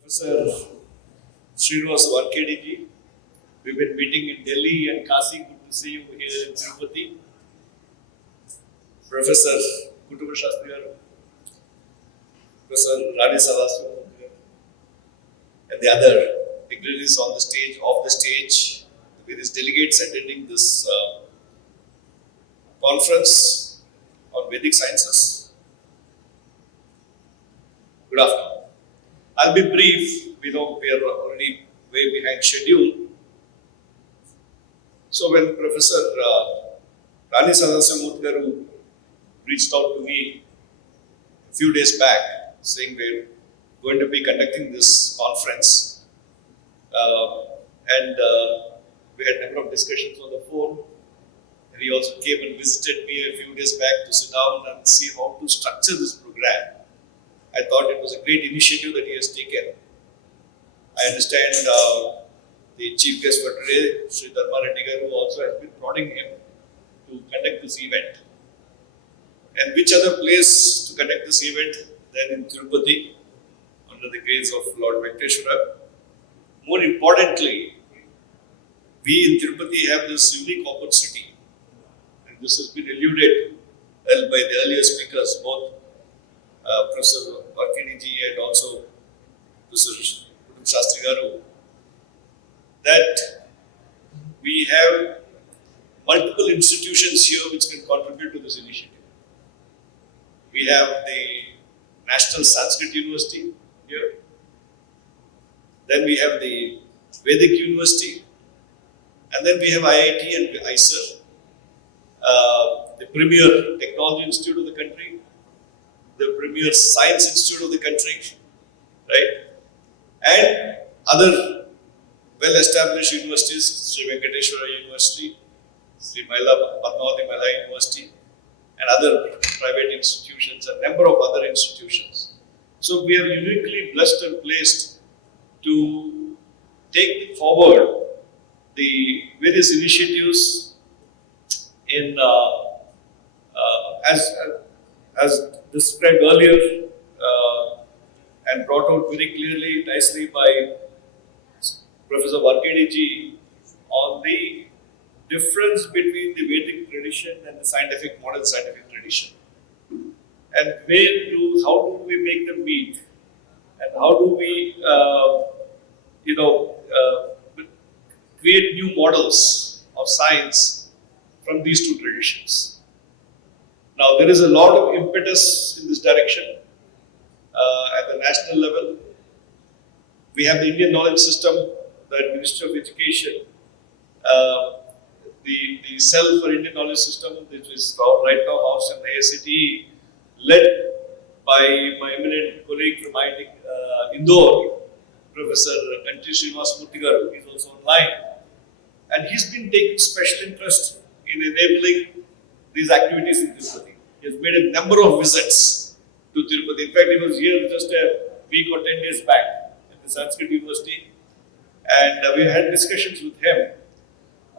Professor Srinivas Varkediji. We've been meeting in Delhi and Kasi. Good to see you here in Tirupati. Professor Kutuba Shastri, Professor Rani Sadaswam, and the other dignitaries on the stage, off the stage, the various delegates attending this conference on Vedic Sciences. Good afternoon. I'll be brief. We know we are already way behind schedule. So when Professor Rani Sadaswam Garu reached out to me a few days back saying we're going to be conducting this conference, and we had a number of discussions on the phone. And he also came and visited me a few days back to sit down and see how to structure this program. I thought it was a great initiative that he has taken. I understand the chief guest for today, Sri Bharateeya, also has been prodding him to conduct this event. And which other place to conduct this event than in Tirupati, under the grace of Lord Venkateshwara. More importantly, we in Tirupati have this unique opportunity, and this has been alluded well by the earlier speakers, both Professor Varkediji and also Professor Shastri Garu, that we have multiple institutions here which can contribute to this initiative. We have the National Sanskrit University here. Then we have the Vedic University. And then we have IIT and ISER, the premier technology institute of the country, the premier science institute of the country, right? And other well-established universities, Sri Venkateshwara University, Sri Padmavati Mahila University, and other private institutions, a number of other institutions. So we are uniquely blessed and placed to take forward the various initiatives in as described earlier and brought out very clearly, nicely by Professor Varkediji on the difference between the Vedic tradition and the modern scientific tradition, and how do we make them meet, and how do we create new models of science from these two traditions. Now there is a lot of impetus in this direction at the national level. We have the Indian knowledge system, the Ministry of Education, the Cell for Indian Knowledge System, which is right now housed in the ASCTE, led by my eminent colleague from IIT Indore, Professor Srinivas Garu. He's also online. And he's been taking special interest in enabling these activities in Tirupati. He has made a number of visits to Tirupati. In fact, he was here just a week or 10 days back at the Sanskrit University. And we had discussions with him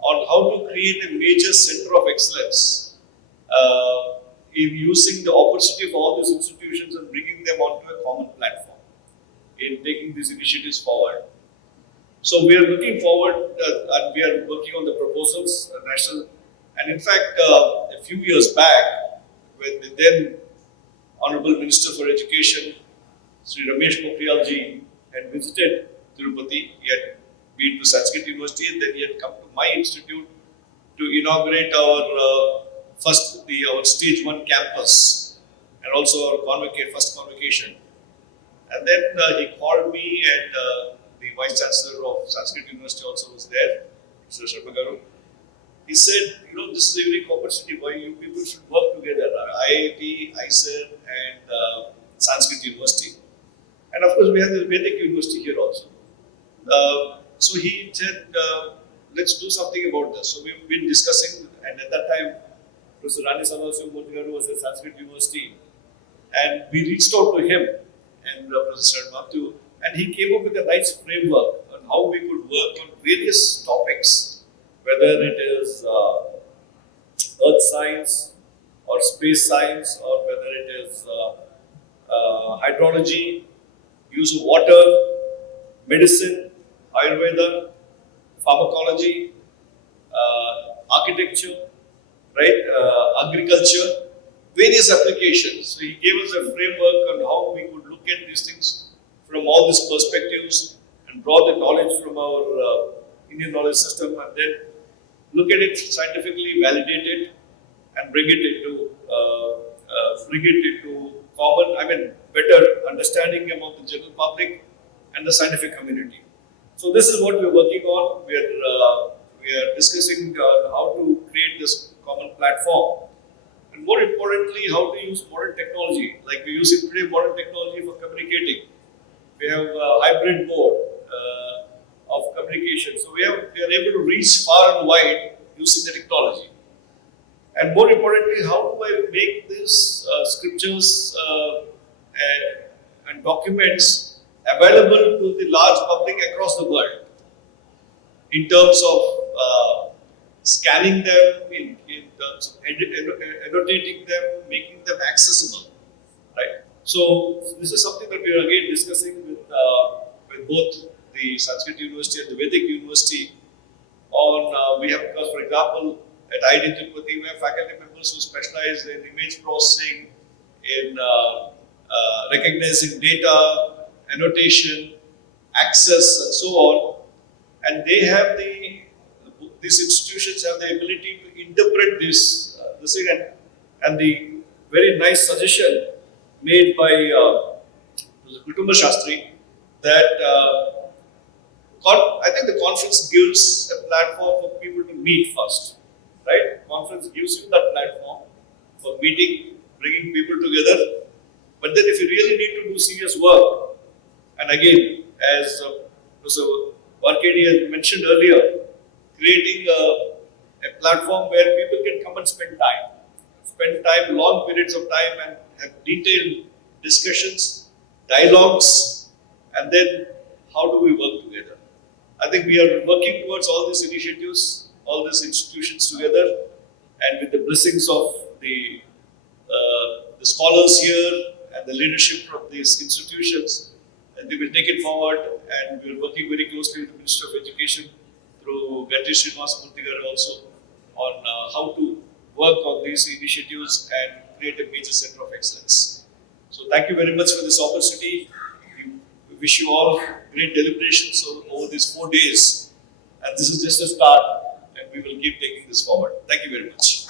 on how to create a major center of excellence in using the opportunity of all these institutions and bringing them onto a common platform in taking these initiatives forward. So we are looking forward and we are working on the proposals, national. And in fact, a few years back, when the then Honorable Minister for Education, Sri Ramesh Pokhriyalji, had visited Tirupati, he had been to Sanskrit University, and then he had come to my institute to inaugurate our our stage 1 campus, and also our first convocation. And then he called me, and the Vice Chancellor of Sanskrit University also was there, Mr. Sharma Garu. He said, this is a unique opportunity why you people should work together, IIT, ISER, and Sanskrit University. And of course, we have the Vedic University here also. So he said, let's do something about this. So we've been discussing, and at that time, Professor Rani Sadaswam was at Sanskrit University, and we reached out to him and Professor Sharma, and he came up with a nice framework on how we could work on various topics, whether it is earth science or space science, or whether it is hydrology, use of water, medicine, Ayurveda, pharmacology, architecture, right, agriculture, various applications. So he gave us a framework on how we could look at these things from all these perspectives and draw the knowledge from our Indian knowledge system and then look at it scientifically, validate it, and bring it into common, better understanding among the general public and the scientific community. So this is what we're working on. We are discussing how to create this common platform, and more importantly, how to use modern technology. Like we're using today modern technology for communicating. We have a hybrid mode of communication. So we are able to reach far and wide using the technology. And more importantly, how do I make these scriptures and documents available to the large public across the world in terms of scanning them, in terms of annotating them, making them accessible, right? So this is something that we are again discussing with both the Sanskrit University and the Vedic University on, we have, because for example, at IIT Tirupati, we have faculty members who specialize in image processing, in recognizing data, annotation, access, and so on. And they have these institutions have the ability to interpret this thing, and the very nice suggestion made by Kutumba Shastri that I think the conference gives a platform for people to meet first, right? Conference gives you that platform for meeting, bringing people together. But then if you really need to do serious work, and again, as Professor Varkedi has mentioned earlier, creating a platform where people can come and spend time, long periods of time, and have detailed discussions, dialogues, and then how do we work together? I think we are working towards all these initiatives, all these institutions together, and with the blessings of the scholars here and the leadership from these institutions, and they will take it forward. And we are working very closely with the Minister of Education through Gati Srinivas Murthy also on how to work on these initiatives and create a major center of excellence. So thank you very much for this opportunity. We wish you all great deliberations over these 4 days. And this is just a start, and we will keep taking this forward. Thank you very much.